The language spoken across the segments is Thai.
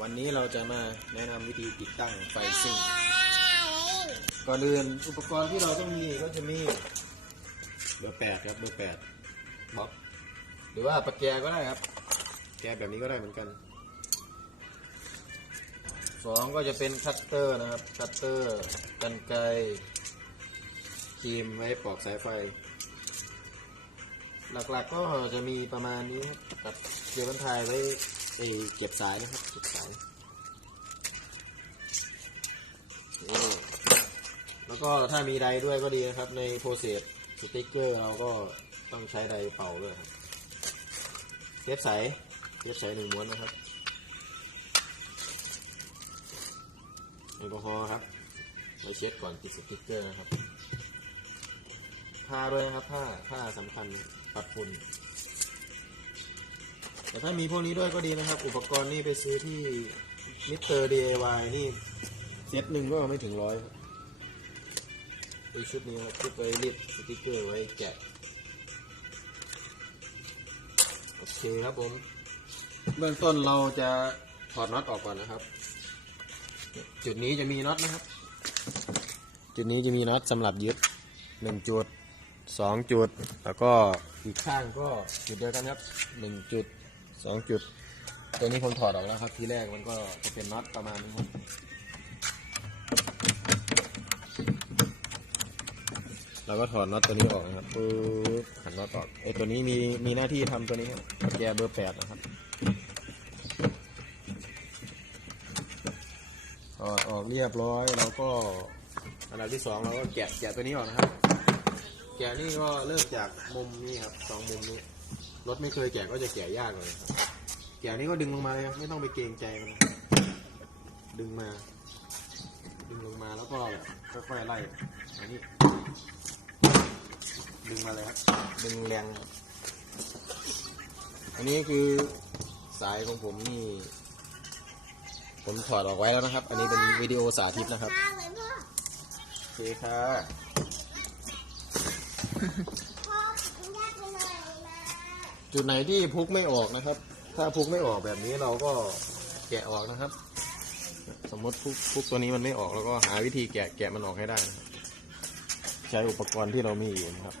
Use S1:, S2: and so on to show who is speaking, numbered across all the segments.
S1: วันนี้เราจะมาแนะนำวิธีติดตั้งไฟซิ่ง ก่อนอื่นอุปกรณ์ที่เราต้องมีก็จะมีเบอร์แปดครับเบอร์แปดบล็อกหรือว่าปากแกก็ได้ครับ แกแบบนี้ก็ได้เหมือนกันสองก็จะเป็นคัตเตอร์นะครับ คัตเตอร์กันไกรครีมไว้ปอกสายไฟ หลักๆก็จะมีประมาณนี้ครับกับเกียร์บันทายไว้ ไอ้เก็บสายนะครับเก็บสายนี่แล้วก็ถ้ามีไดด้วยก็ดีนะครับ ในโปรเซสสติ๊กเกอร์เราก็ต้องใช้ไดเป่าด้วยครับเทปใสเทปใสหนึ่งม้วนนะครับแอลกอฮอล์ครับไว้เช็ดก่อนติดสติ๊กเกอร์นะครับผ้าด้วยนะครับผ้าผ้าสำคัญปัดฝุ่น แต่ถ้ามีพวกนี้ด้วยก็ดีนะครับ อุปกรณ์นี่ไปซื้อที่มิเตอร์ DIY นี่เซตหนึ่งก็ไม่ถึงร้อยไอชุดนี้ครับชุดไว้รีดสติกเกอร์ไว้แกะ โอเคครับผม เบื้องต้นเราจะถอดน็อตออกก่อนนะครับ จุดนี้จะมีน็อตนะครับ จุดนี้จะมีน็อตสำหรับยึดหนึ่งจุดสองจุด แล้วก็อีกข้างก็จุดเดียวกันครับหนึ่งจุด สองจุด ตัวนี้ผมถอดออกแล้วครับ ทีแรกมันก็จะเป็นน็อตประมาณนี้ครับเราก็ถอดน็อตตัวนี้ออกนะครับปึ๊บหันน็อตออกไอ้ตัวนี้มีมีหน้าที่ทำตัวนี้ครับแกเบอร์แปดนะครับถอดออกเรียบร้อยเราก็อันดับที่สองเราก็แกะแกะตัวนี้ออกนะครับ แกะนี่ก็เริ่มจากมุมนี้ครับสองมุมนี้ รถไม่เคยแกะก็จะแกะยากเลยครับแกะนี่ก็ดึงลงมาเลยครับไม่ต้องไปเกรงใจมันดึงมา ดึงลงมาแล้วก็แบบค่อยๆไล่อันนี้ ดึงมาเลยครับดึงแรงครับอันนี้คือสายของผมนี่ ผมถอดออกไว้แล้วนะครับ อันนี้เป็นวิดีโอสาธิตนะครับโอเคค่ะ จุดไหนที่พุกไม่ออกนะครับ ถ้าพุกไม่ออกแบบนี้เราก็แกะออกนะครับ สมมติพุกพุกตัวนี้มันไม่ออกแล้วก็หาวิธีแกะแกะมันออกให้ได้นะครับใช้อุปกรณ์ที่เรามีอยู่นะครับ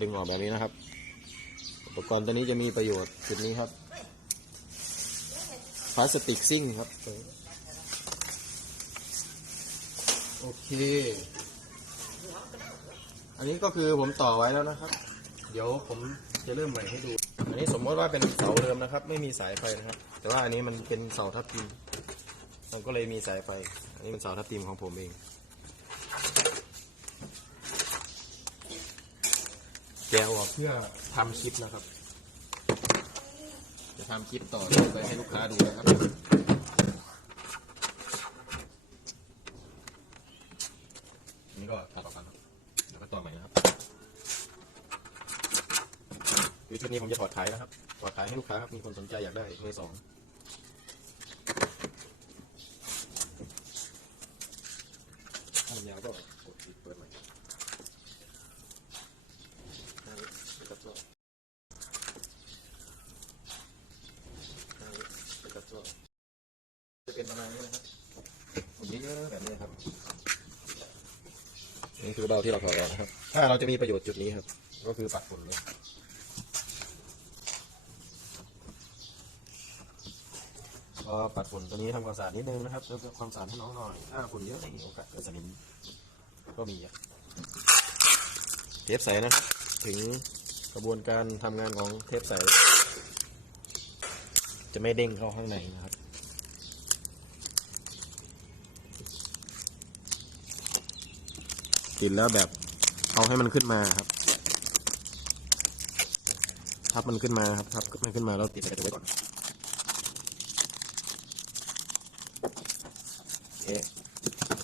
S1: ดึงออกแบบนี้นะครับ อุปกรณ์ตัวนี้จะมีประโยชน์จุดนี้ครับพลาสติกซิ่งครับ โอเค อันนี้ก็คือผมต่อไว้แล้วนะครับ เดี๋ยวผมจะเริ่มใหม่ให้ดู อันนี้สมมติว่าเป็นเสาเดิมนะครับ ไม่มีสายไฟนะครับ แต่ว่าอันนี้มันเป็นเสาทับทิมมันก็เลยมีสายไฟ อันนี้เป็นเสาทับทิมของผมเองแกะออกเพื่อทำคลิปนะครับ จะทำคลิปต่อไปให้ลูกค้าดูนะครับ อันนี้ก็ตัดออกกันครับแล้วก็ต่อใหม่นะครับ คือชุดนี้ผมจะถอดขายนะครับถอดขายให้ลูกค้าครับมีคนสนใจอยากได้มือสองถ้ามันยาวก็กดปิดเปิดใหม่ห้าวิเป็นกระจกห้าวิเป็นกระจกจะเป็นประมาณนี้นะครับผมเยอะๆแบบนี้ครับ นี่คือเบาที่เราถอดออกนะครับ ถ้าเราจะมีประโยชน์จุดนี้ครับ ก็คือปัดฝุ่นเลย พอปัดฝุ่นตัวนี้ทำความสะอาดนิดนึงนะครับเพื่อความสะอาดให้น้องหน่อย ถ้าฝุ่นเยอะนี่โอกาสเกิดสนิมก็มีอะเทปใสนะครับ ถึงกระบวนการทำงานของเทปใส จะไม่เด้งเข้าข้างในนะครับติดแล้วแบบเอาให้มันขึ้นมาครับ ทับมันขึ้นมาครับทับมันขึ้นมาแล้วติดใส่กระจกไว้ก่อนโอเค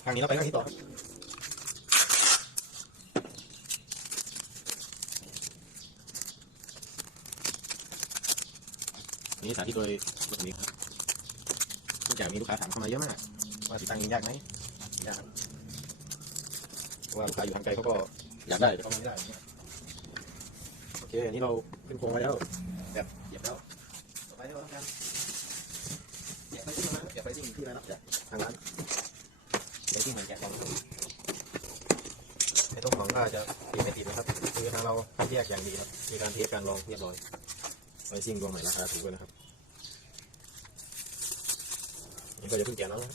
S1: ข้างนี้เราไปข้างนี้ต่อครับอันนี้สาธิตโดยรถนี้ครับเนื่องจากมีลูกค้าถามเข้ามาเยอะมาก ว่าติดตั้งเองยากไหมยากครับเพราะว่าลูกค้าอยู่ทางไกลเขาก็อยากได้แต่เขาไม่ได้โอเคอันนี้เราขึ้นโครงไว้แล้วแบบเหยียบแล้วต่อไปเราทำการะไฟซิ่งมาแกะไฟซิ่งที่ร้านจากทางร้านไฟซิ่งเหมือนแกะกล่อง ไอ้ตรงของก็จะติดไม่ติดนะครับคือทางเราคัดแยกอย่างดีครับมีการเทสการลองเรียบร้อยไฟซิ่งดวงใหม่ราคาถูกด้วยนะครับนี่ก็จะเพิ่งแกะแล้วนะ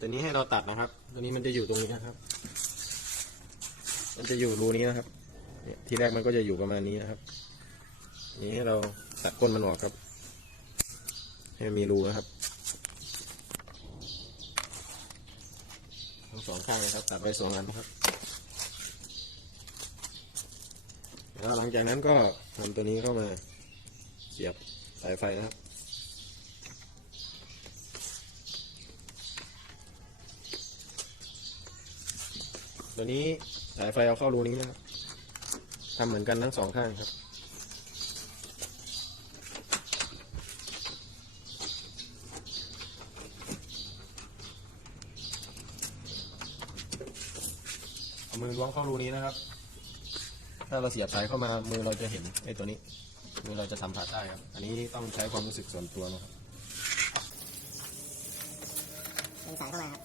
S1: ตัวนี้ให้เราตัดนะครับ ตัวนี้มันจะอยู่ตรงนี้นะครับ มันจะอยู่รูนี้นะครับ ทีแรกมันก็จะอยู่ประมาณนี้นะครับ นี้ให้เราตัดก้นมันออกครับ ให้มันมีรูนะครับทั้งสองข้างเลยครับ ตัดไปสองอันนะครับ แล้วหลังจากนั้นก็ทำตัวนี้เข้ามาเสียบสายไฟนะครับตัวนี้สายไฟเอาเข้ารูนี้นะครับ ทำเหมือนกันทั้งสองข้างครับ เอามือล้วงเข้ารูนี้นะครับ ถ้าเราเสียบสายเข้ามา มือเราจะเห็นไอ้ตัวนี้ มือเราจะสัมผัสได้ครับ อันนี้ต้องใช้ความรู้สึกส่วนตัวนะครับ
S2: ดึงสายเข้ามาครับ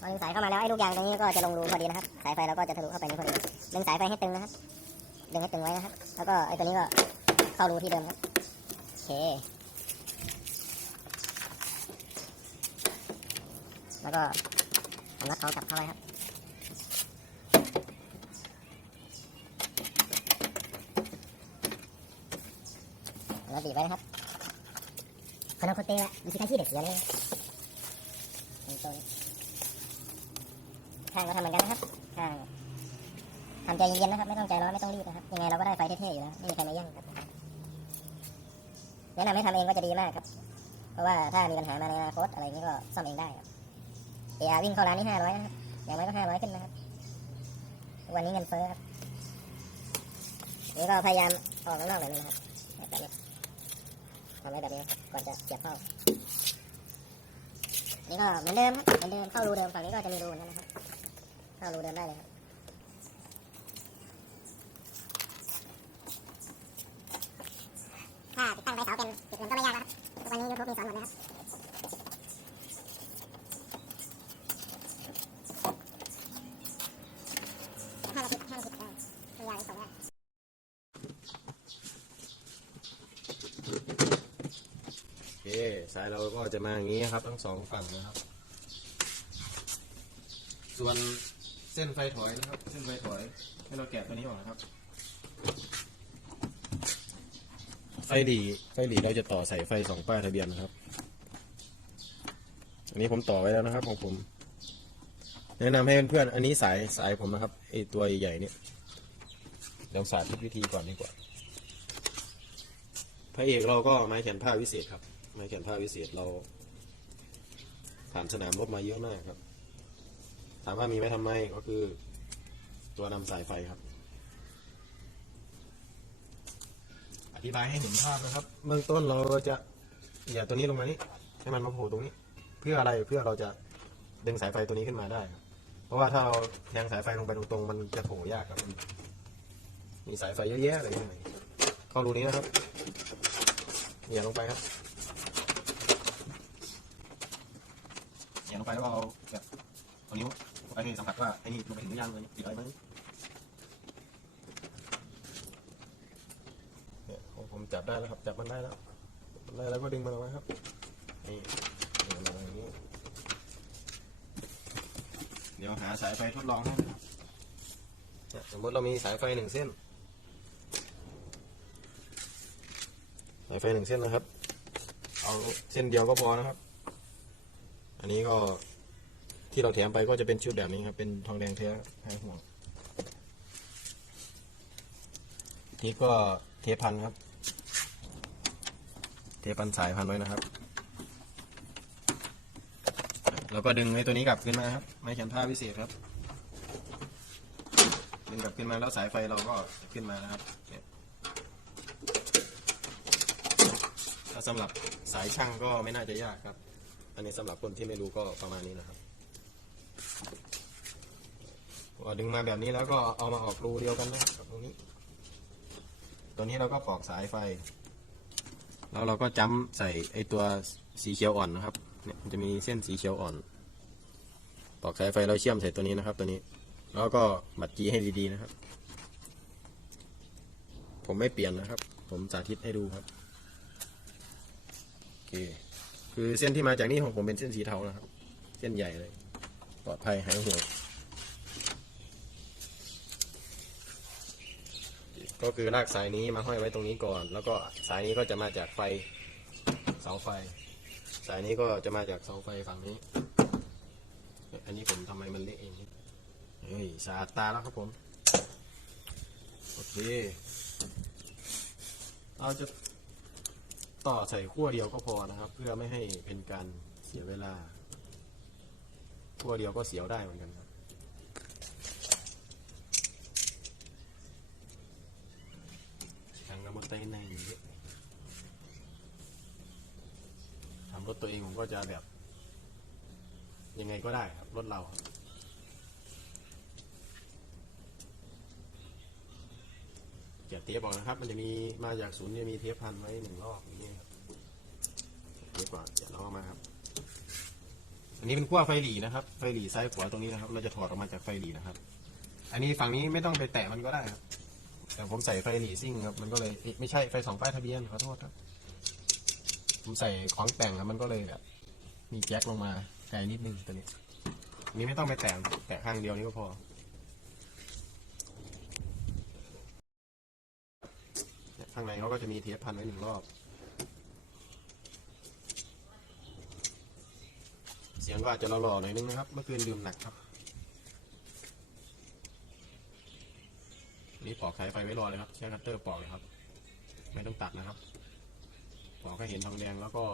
S2: พอดึงสาย เข้ามาแล้วไอ้ลูกยางตรงนี้ก็จะลงรูพอดีนะครับ สายไฟเราก็จะทะลุเข้าไปนี้พอดีดึงสายไฟให้ตึงนะครับ ดึงให้ตึงไว้นะครับ แล้วก็ไอ้ตัวนี้ก็เข้ารูที่เดิมครับโอเคแล้วก็งัดเขากลับเข้าไปครับแล้วบีบไว้นะครับขนมคเตะวิธีการที่เด็กเสียเลยตรงนี้ ข้างก็ทำเหมือนกันนะครับข้างทำใจเย็นๆนะครับ ไม่ต้องใจร้อนไม่ต้องรีบนะครับ ยังไงเราก็ได้ไฟเท่ๆอยู่แล้วไม่มีใครมาแย่งครับแนะนำให้ทำเองก็จะดีมากครับ เพราะว่าถ้ามีปัญหามาในอนาคตอะไรนี้ก็ซ่อมเองได้ครับเออาวิ่งเข้าร้านนี่ห้าร้อยนะครับอย่างไรก็ห้าร้อยขึ้นนะครับ วันนี้เงินเฟ้อครับนี่ก็พยายามออกข้างนอกหน่อยนึงนะครับแบบนี้ทำไว้แบบนี้ก่อนจะเสียบเข้านี่ก็เหมือนเดิมครับเหมือนเดิมเข้ารูเดิมฝั่งนี้ก็จะมีรูนะครับารูเดิมได้เลยครับถ้าติดตั้งไฟเสาเป็นติดเงินก็ไม่ยากแล้วครับทุกวันนี้ยูทูบมีสอนหมดนะครับห้านาทีห้านาทีได้ไม่ยากเลยส่งได้
S1: โอเคสายเราก็จะมาอย่างนี้ครับ ทั้งสองฝั่งนะครับ ส่วน เส้นไฟถอยนะครับ เส้นไฟถอย ให้เราแกะตัวนี้ออกนะครับ ไฟหลีไฟหลีเราจะต่อใส่ไฟสองป้ายทะเบียนนะครับ อันนี้ผมต่อไว้แล้วนะครับของผม แนะนำให้เพื่อนๆอันนี้สายสายผมนะครับไอตัวใหญ่ๆเนี่ยเดี๋ยวสาธิตวิธีก่อนดีกว่า พระเอกเราก็ไม้แขวนผ้าวิเศษครับ ไม้แขวนผ้าวิเศษเราผ่านสนามรบมาเยอะมากครับ ถามว่ามีไว้ทำไมก็คือ ตัวนำสายไฟครับ อธิบายให้เห็นภาพนะครับ เบื้องต้นเราจะอย่าตัวนี้ลงมานี้ให้มันมาโผล่ตรงนี้ เพื่ออะไรเพื่อเราจะดึงสายไฟตัวนี้ขึ้นมาได้ครับเพราะว่าถ้าเราแทงสายไฟลงไปตรงๆมันจะโผล่ยากครับมันมีสายไฟเยอะแยะอะไรอย่างเงี้ยเข้ารูนี้นะครับเหยียบลงไปครับเหยียบลงไปแล้วก็เอาแบบเอานิ้วเข้า ไปให้สัมผัสว่าไอ้นี่ลงไปถึงหรือยังเลยติดอะไรไหมเนี่ยผมจับได้แล้วครับ จับมันได้แล้วได้แล้วก็ดึงมันออกมาครับ นี่ดึงมันมาอย่างนี้ เดี๋ยวหาสายไฟทดลองให้นะครับเนี่ยสมมติเรามีสายไฟหนึ่งเส้น สายไฟหนึ่งเส้นนะครับ เอาเส้นเดียวก็พอนะครับ อันนี้ก็ ที่เราแถมไปก็จะเป็นชุดแบบนี้ครับ เป็นทองแดงแท้ห้าห่วง นี่ก็เทปพันครับ เทปพันสายพันไว้นะครับ แล้วก็ดึงไอ้ตัวนี้กลับขึ้นมาครับ ไม้แขนผ้าพิเศษครับดึงกลับขึ้นมาแล้วสายไฟเราก็ขึ้นมานะครับเนี่ยถ้าสำหรับสายช่างก็ไม่น่าจะยากครับ อันนี้สำหรับคนที่ไม่รู้ก็ประมาณนี้นะครับ พอดึงมาแบบนี้แล้วก็เอามาออกรูเดียวกันนะครับตรงนี้ ตัวนี้เราก็ปอกสายไฟ แล้วเราก็จ้ำใส่ไอตัวสีเขียวอ่อนนะครับ เนี่ยมันจะมีเส้นสีเขียวอ่อน ปอกสายไฟเราเชื่อมใส่ตัวนี้นะครับ ตัวนี้ แล้วก็บัดจีให้ดีๆนะครับ ผมไม่เปลี่ยนนะครับ ผมสาธิตให้ดูครับโอเคคือเส้นที่มาจากนี่ของผมเป็นเส้นสีเทานะครับ เส้นใหญ่เลย ปลอดภัยหายห่วง ก็คือลากสายนี้มาห้อยไว้ตรงนี้ก่อน แล้วก็สายนี้ก็จะมาจากไฟเสาไฟ สายนี้ก็จะมาจากเสาไฟฝั่งนี้ อันนี้ผมทำไมมันเละเองเนี่ยเฮ้ยสะอาดตาแล้วครับผม โอเค เราจะต่อใส่ขั้วเดียวก็พอนะครับ เพื่อไม่ให้เป็นการเสียเวลาขั้วเดียวก็เสียวได้เหมือนกันครับ ทางน้ำมันเต้นในนี้ทำรถตัวเองผมก็จะแบบ ยังไงก็ได้ครับ รถเราครับเกียร์เทปบอกนะครับ มันจะมีมาจากศูนย์จะมีเทปพันไว้หนึ่งรอบอย่างนี้ครับเทปก่อนเดี๋ยวเราเอามาครับ อันนี้เป็นขั้วไฟหลีนะครับ ไฟหลีซ้ายขวาตรงนี้นะครับ เราจะถอดออกมาจากไฟหลีนะครับ อันนี้ฝั่งนี้ไม่ต้องไปแตะมันก็ได้ครับ แต่ผมใส่ไฟหลีซิ่งครับ มันก็เลยไม่ใช่ไฟสองป้ายทะเบียนขอโทษครับ ผมใส่ของแต่งครับมันก็เลยแบบมีแจ็คลงมาไกลนิดนึงตัวนี้นี้ไม่ต้องไปแตะแตะข้างเดียวนี้ก็พอ ข้างในเขาก็จะมีเทปพันไว้หนึ่งรอบ เสียงก็อาจจะหล่อๆหน่อยนึงนะครับ เมื่อคืนดื่มหนักครับ ปอกสายไฟไว้รอเลยครับ ใช้คัตเตอร์ปอกเลยครับ ไม่ต้องตัดนะครับ ปอกให้เห็นทองแดงแล้วก็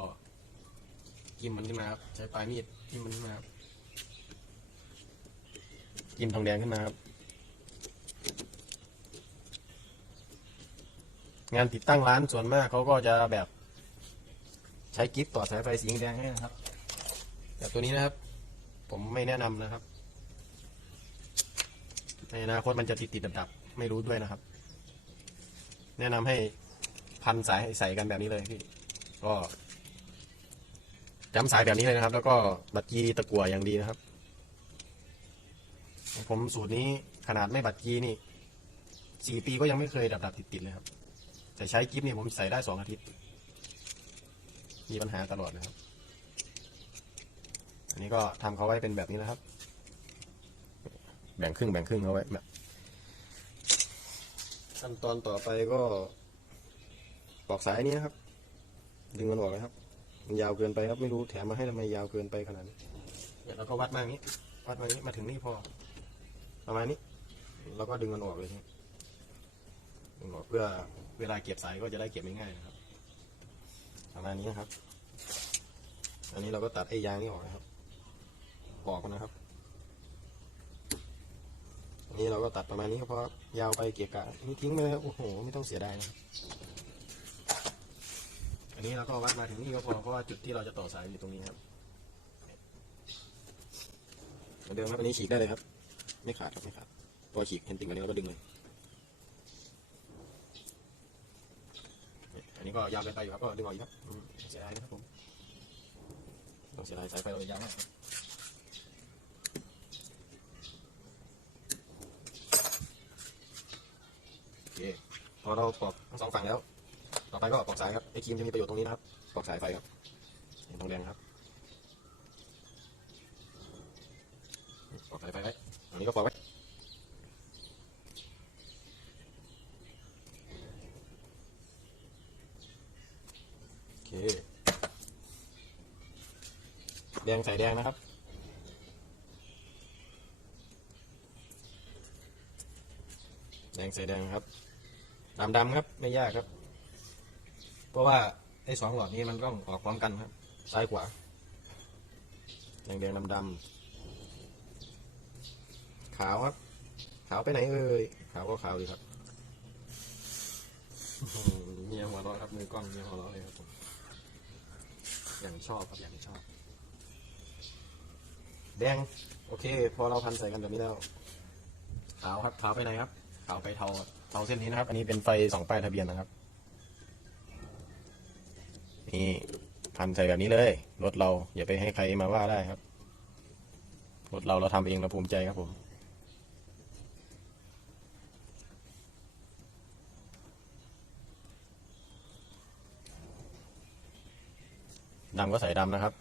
S1: จิ้มมันขึ้นมาครับ ใช้ปลายมีดจิ้มมันขึ้นมาครับจิ้มทองแดงขึ้นมาครับ งานติดตั้งร้านส่วนมากเขาก็จะแบบ ใช้กิฟต์ต่อสายไฟสีแดงให้นะครับ แต่ตัวนี้นะครับ ผมไม่แนะนำนะครับ ในอนาคตมันจะติดติดดับดับๆ ไม่รู้ด้วยนะครับ แนะนำให้พันสายใส่กันแบบนี้เลยพี่ก็จำสายแบบนี้เลยนะครับ แล้วก็บัตรกีตะกั่วอย่างดีนะครับ ผมสูตรนี้ขนาดไม่บัตรกีนี่สี่ปีก็ยังไม่เคยดับดับติดติดเลยครับ แต่ใช้กิฟต์นี่ผมใส่ได้สองอาทิตย์ มีปัญหาตลอดนะครับ อันนี้ก็ทำเขาไว้เป็นแบบนี้นะครับ แบ่งครึ่งแบ่งครึ่งเอาไว้แบบ ขั้นตอนต่อไปก็ปอกสายนี้นะครับ ดึงมันออกนะครับมันยาวเกินไปครับไม่รู้แถมมาให้ทำไมยาวเกินไปขนาดนี้เดี๋ยวเราก็วัดมาอย่างนี้ วัดมาอย่างนี้มาถึงนี่พอประมาณนี้เราก็ดึงมันออกเลยครับดึงออกเพื่อเวลาเก็บสายก็จะได้เก็บง่ายๆนะครับประมาณนี้นะครับ อันนี้เราก็ตัดไอ้ยางนี้ออกนะครับปอกมันนะครับ อันนี้เราก็ตัดประมาณนี้ก็พอยาวไปเกียกะนี่ทิ้งไปเลยครับโอ้โหไม่ต้องเสียดายนะอันนี้เราก็วัดมาถึงนี่ก็พอเพราะว่าจุดที่เราจะต่อสายอยู่ตรงนี้ครับเหมือนเดิมครับอันนี้ฉีกได้เลยครับ ไม่ขาดครับไม่ขาดพอฉีกเห็นติ่งแบบนี้เราก็ดึงเลยอันนี้ก็ยาวเกินไปอยู่ครับก็ดึงออกอีกครับเสียดายนะครับผมต้องเสียดายสายไฟเราเลยยาวมากครับ โอ เคพอเราปอกทั้งสองฝั่งแล้ว ต่อไปก็ปอกสายครับไอ้ครีมจะมีประโยชน์ตรงนี้นะครับปอกสายไฟครับเห็นทองแดงครับปอกสายไฟไว้อันนี้ก็ปอกไว้โอเคแดงใส่แดงนะครับ แดง ใส่แดงครับดำดำครับไม่ยากครับ เพราะว่าไอ้สองหลอดนี้มันต้องออกพร้อมกันครับ ซ้ายขวาแดงแดงดำดำขาวครับ ขาวไปไหนเอ่ยขาวก็ขาวดีครับเมียหัวเราะครับมือกล้องเมียหัวเราะเลยครับผมอย่างชอบครับอย่างชอบ แดง โอเค พอเราพันใส่กันแบบนี้แล้วขาวครับขาวไปไหนครับาวไปเทาเทาเส้นนี้นะครับ อันนี้เป็นไฟสองป้ายทะเบียนนะครับ นี่พันใส่แบบนี้เลย รถเราอย่าไปให้ใครมาว่าได้ครับ รถเราเราทำเองเราภูมิใจครับผมดำก็ใส่ดำนะครับ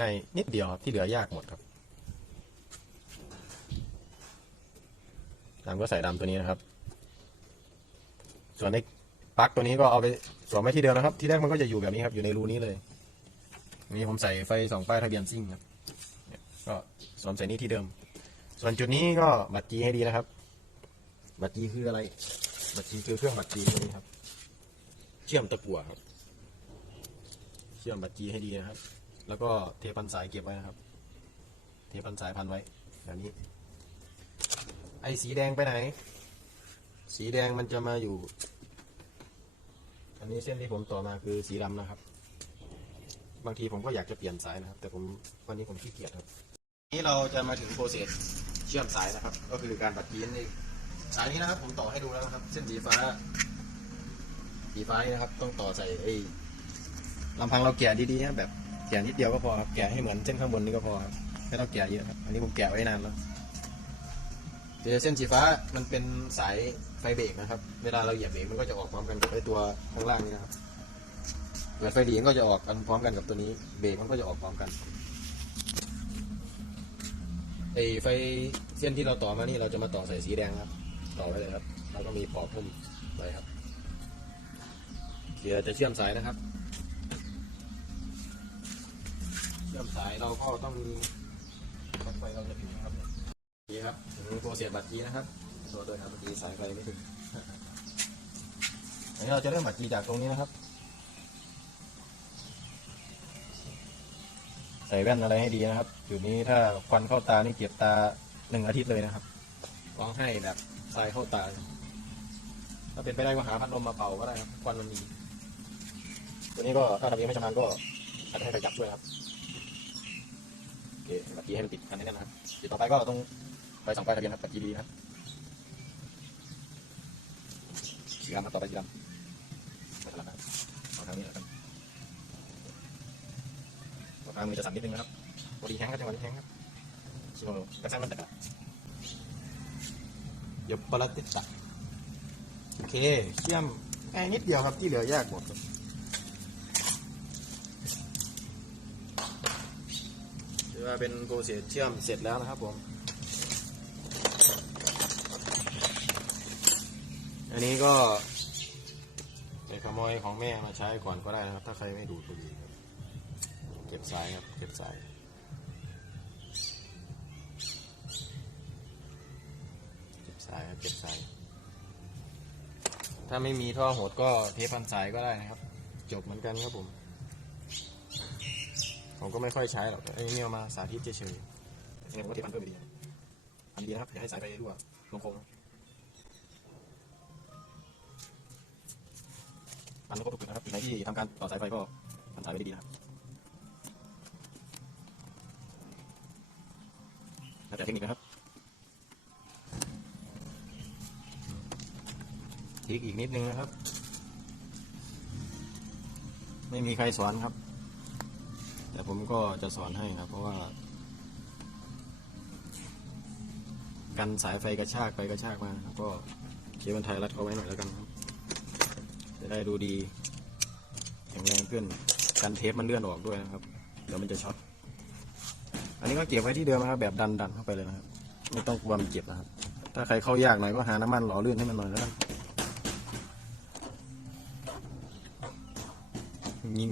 S1: ง่ายนิดเดียวครับที่เหลือยากหมดครับ ดำก็ใส่ดำตัวนี้นะครับ ส่วนในปลั๊กตัวนี้ก็เอาไปสวมไว้ที่เดิมนะครับ ที่แรกมันก็จะอยู่แบบนี้ครับ อยู่ในรูนี้เลย นี่ผมใส่ไฟสองป้ายทะเบียนซิ่งครับก็สวมใส่นี้ที่เดิม ส่วนจุดนี้ก็บัตรจีให้ดีนะครับ บัตรจีคืออะไร บัตรจีคือเครื่องบัตรจีตัวนี้ครับ เชื่อมตะกั่วครับ เชื่อมบัตรจีให้ดีนะครับ แล้วก็เทพันสายเก็บไว้นะครับ เทพันสายพันไว้แบบนี้ อ้สีแดงไปไหน สีแดงมันจะมาอยู่ อันนี้เส้นที่ผมต่อมาคือสีดำนะครับ บางทีผมก็อยากจะเปลี่ยนสายนะครับ แต่ผมวันนี้ผมขี้เกียจครับนี้เราจะมาถึงโปรเซสเชื่อมสายนะครับ ก็คือการบัดยีนเองสายนี้นะครับ ผมต่อให้ดูแล้วนะครับ เส้นสีฟ้าสีฟ้านี่นะครับ ต้องต่อใส่ไอ้ลำพังเราแกะดีๆนะแบบแกะนิดเดียวก็พอครับแกะให้เหมือนเส้นข้างบนนี้ก็พอครับไม่ต้องแกะเยอะครับอันนี้ผมแกะไว้นานแล้ว เดี๋ยวเส้นสีฟ้ามันเป็นสายไฟเบรกนะครับ เวลาเราเหยียบเบรกมันก็จะออกพร้อมกันกับไอตัวข้างล่างนี้นะครับเปิดไฟดีมันก็จะออกกันพร้อมกันกับตัวนี้ เบรกมันก็จะออกพร้อมกันไอไฟเส้นที่เราต่อมานี่เราจะมาต่อใส่สีแดงครับ ต่อไว้เลยครับเราก็มีปอกพุ่มไว้ครับเดี๋ยวจะเชื่อมสายนะครับ เชื่อมสายเราก็ต้องมีไฟเราจะถึงนะครับ นี่ครับถึงโปรเสียบัตรจีนะครับตัวโดยครับบัตรจีสายไฟไม่ถึงอันนี้เราจะเริ่มบัตรจีจากตรงนี้นะครับ ใส่แว่นอะไรให้ดีนะครับ จุดนี้ถ้าควันเข้าตานี่เจ็บตาหนึ่งอาทิตย์เลยนะครับร้องให้แบบทรายเข้าตา ถ้าเป็นไปได้ก็หาพัดลมมาเป่าก็ได้ครับ ควันมันมี ตัวนี้ก็ถ้าทำเองไม่ชำนาญก็อาจจะให้ไปจับด้วยครับโอเคบัตรจีให้มันติดกันแน่นนะครับจุดต่อไปก็ตรง ไปสองป้ายทะเบียนครับปัจจีดีครับสีดำครับต่อไปสีดำไม่ถนัดนะครับเอาทางนี้แล้วกันเอาทางมือจะสั่นนิดนึงนะครับพอดีแห้งครับจังหวะนี้แห้งครับชิโนกระแสมันแตกอะเดี๋ยวปลาติดตัโอเคเชื่อมง่ายนิดเดียวครับที่เหลือยากหมดครับถือว่าเป็นโปรเซสเชื่อมเสร็จแล้วนะครับผม อันนี้ก็ไปขโมยของแม่มาใช้ก่อนก็ได้นะครับ ถ้าใครไม่ดูดบุหรี่ครับเก็บสายครับ เก็บสายเก็บสายครับเก็บสาย ถ้าไม่มีท่อหดก็เทพันสายก็ได้นะครับ จบเหมือนกันครับผม ผมก็ไม่ค่อยใช้หรอกไอ้นี่เอามาสาธิตเฉยๆยังไงผมก็เทพันเพิ่มไปดีนะพันดีนะครับอย่าให้สายไปรั่วลงโค้ง นะอันนี้ก็ถูกนะครับใครที่ทำการต่อสายไฟก็ทำสายไว้ดีๆนะครับแล้วแต่เทคนิคนะครับทีกอีกนิดนึงนะครับ ไม่มีใครสอนครับ แต่ผมก็จะสอนให้ครับเพราะว่า กันสายไฟกระชากไปกระชากมาครับก็เคเบิลไทยรัดเขาไว้หน่อยแล้วกันครับ จะได้ดูดีแข็งแรงขึ้นกันเทปมันเลื่อนออกด้วยนะครับ เดี๋ยวมันจะช็อตอันนี้ก็เก็บไว้ที่เดิมนะครับ แบบดันดันเข้าไปเลยนะครับ ไม่ต้องกลัวมันเจ็บนะครับ ถ้าใครเข้ายากหน่อยก็หาน้ำมันหล่อลื่นให้มันหน่อยแล้วกันยิง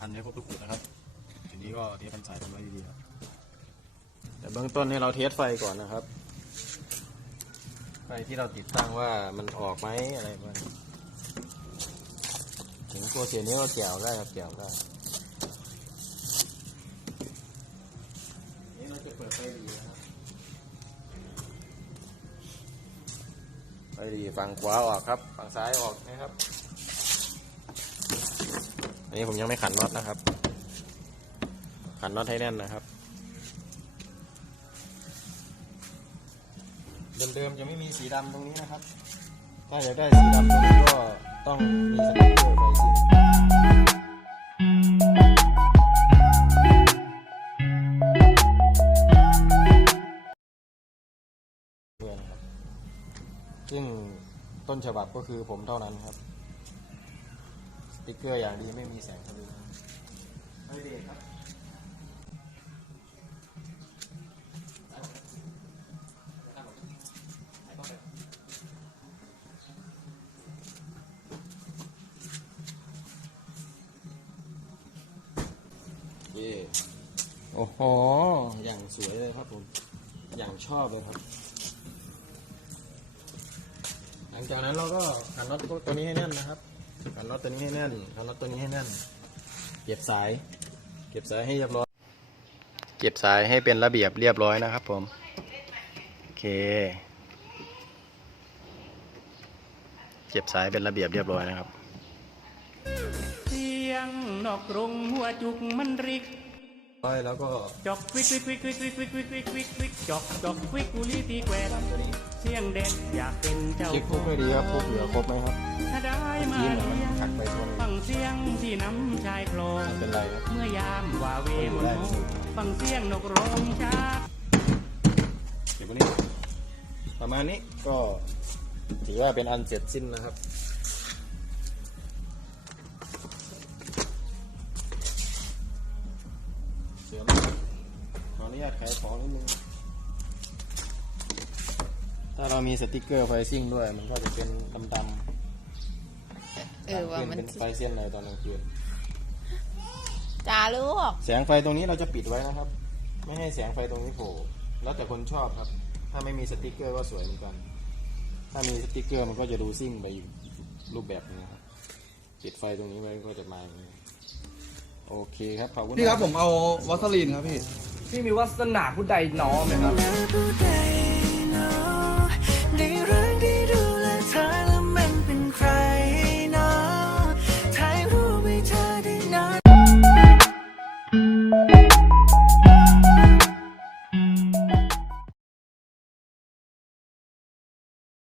S1: อันนี้ครบทุกจุดนะครับ ทีนี้ก็เทปมันสายทำไว้ดีๆครับ เบื้องต้นให้เราเทสไฟก่อนนะครับ ไฟที่เราติดตั้งว่ามันออกไหมอะไรบ้างถึงตัวเสียนี้เราแกวได้ครับแกวได้นี่เราจะเปิดไฟดีนะครับไฟดีฝั่งขวาออกครับ ฝั่งซ้ายออกนะครับ อันนี้ผมยังไม่ขันน็อตนะครับ ขันน็อตให้แน่นนะครับ เดิมๆจะไม่มีสีดำตรงนี้นะครับ ถ้าอยากได้สีดำตรงนี้ก็ต้องมีสติ๊กเกอร์ไฟซิ่งเนี่ยนะครับซึ่งต้นฉบับก็คือผมเท่านั้นครับ สติ๊กเกอร์อย่างดีไม่มีแสงสว่า อ้โห อย่างสวยเลยครับผม อย่างชอบเลยครับ หลังจากนั้นเราก็ขันน็อตตัวนี้ให้แน่นนะครับขันน็อตตัวนี้ให้แน่นขันน็อตตัวนี้ให้แน่น เก็บสาย เก็บสายให้เรียบร้อย เก็บสายให้เป็นระเบียบเรียบร้อยนะครับผม โอเค เก็บสายเป็นระเบียบเรียบร้อยนะครับ
S3: เสียงนอกกรงหัวจุกมันริก
S1: ร้อยแล้วก็
S3: จอกวิกวิกวิกวิกวิกวิกวิกวิกวิกวิกจอกจอกวิกกุลีตีแกวน
S1: ตัวนี้
S3: เสียงเด็ดอยากเป็นเจ้า
S1: เช็คพุกให้ดีครับพุกเหลือครบไหมครับ
S3: ถ้าได้มา
S1: ยิ้มเหรอ
S3: เลี้ยง
S1: ขัดไปชน
S3: ฟังเสียงที่น้ำชายโคลง
S1: ไม่เป็นไรครับ
S3: เมื่อยามว่าเวมนโมฟังเสียงนกร้องช้า
S1: เก็บไว้นี่ประมาณนี้ก็ถือว่าเป็นอันเสร็จสิ้นนะครับ มีสติกเกอร์ไฟซิ่งด้วย มันก็จะเป็นดำ
S4: เออว่ามัน
S1: เป็นไฟเส้นเลยตอนกลางคืน
S4: จ้าลูก
S1: แสงไฟตรงนี้เราจะปิดไว้นะครับ ไม่ให้แสงไฟตรงนี้โผล่แล้วแต่คนชอบครับ ถ้าไม่มีสติกเกอร์ก็สวยเหมือนกัน ถ้ามีสติกเกอร์มันก็จะดูซิ่งไปอีกรูปแบบหนึงนะครับปิดไฟตรงนี้ไว้ก็จะมาอย่างนี้โอเคครับขอบคุณ
S5: พี่ครับา
S1: ก
S5: ผมเอาวัสลีนครับพี่
S6: พี่มีวาสนาผู้ใดหนอไหมครับ
S7: Randy